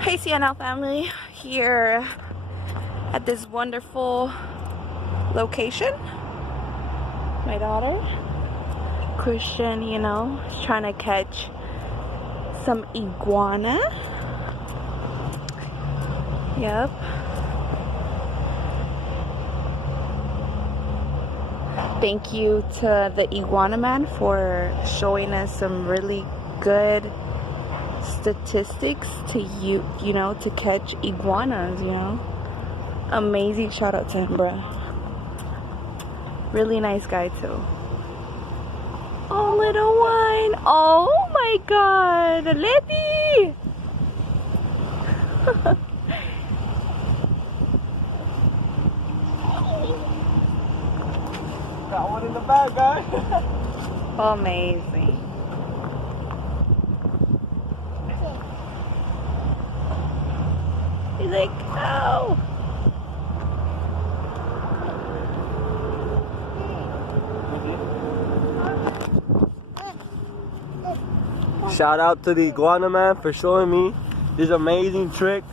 Hey CNL family, here at this wonderful location. My daughter, Christian, you know, is trying to catch some iguana. Yep. Thank you to the Iguana Man for showing us some really good statistics to you know, to catch iguanas, you know. Amazing, shout out to him, bruh. Really nice guy too. Oh, little one. Oh my god, Letty. Got one in the bag, guys. Amazing. He's like, oh. Shout out to the Iguana Man for showing me this amazing trick.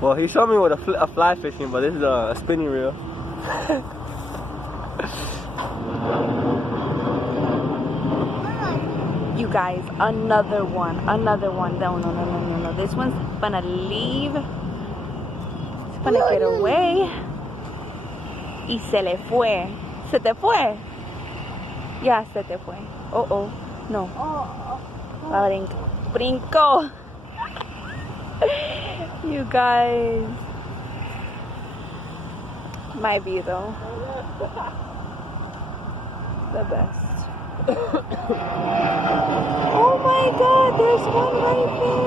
Well, he showed me with a fly fishing, but this is a spinning reel. You guys, another one. No. This one's gonna leave. It's gonna get away. Y se le fue. ¿Se te fue? Ya se te fue. Oh, no. Brinco. You guys. Might be though. The best. Oh my god, there's one right there.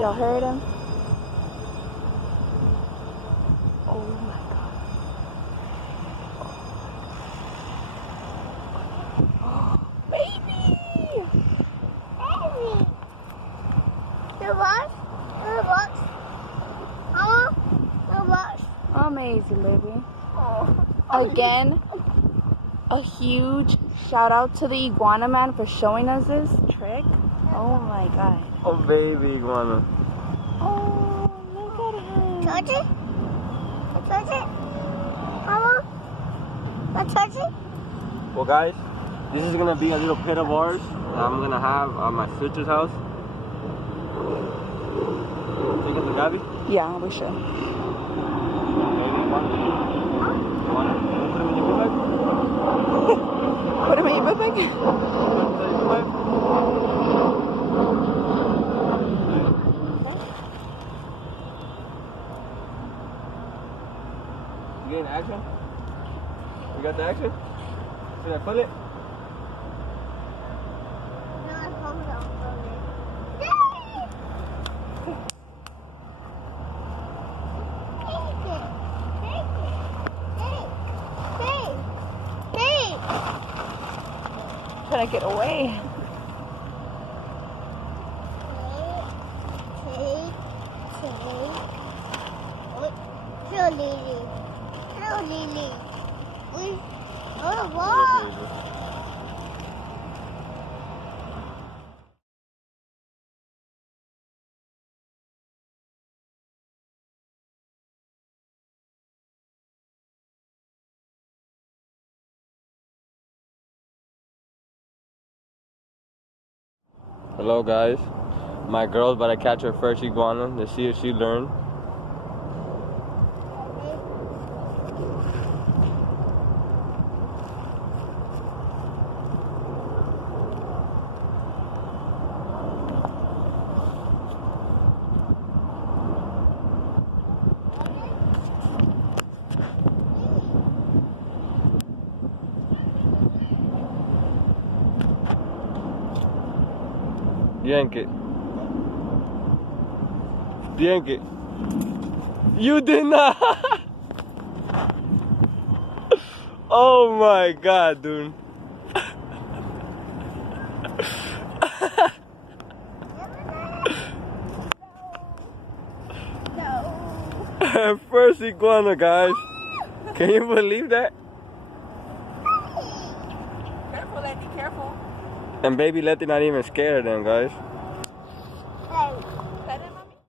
Y'all heard him? Oh my god. Baby! Amazing, baby. Again, a huge shout out to the Iguana Man for showing us this trick. Oh my god. Oh, baby iguana. Oh, look at him. Touch it? Touch it? Mama? I touch it? Well, guys, this is gonna be a little pit of ours that I'm gonna have at my sister's house. Take it to Gabby. Yeah, we should. Put him in your book bag? You getting action? You got the action? Should I put it? Trying to get away. Hello guys, my girl's about to catch her first iguana to see if she learned. Yank it. Yank it. You did not. Oh my god, dude. First iguana, guys. Can you believe that? Careful, Letty, careful. And baby Letty not even scared of them, guys.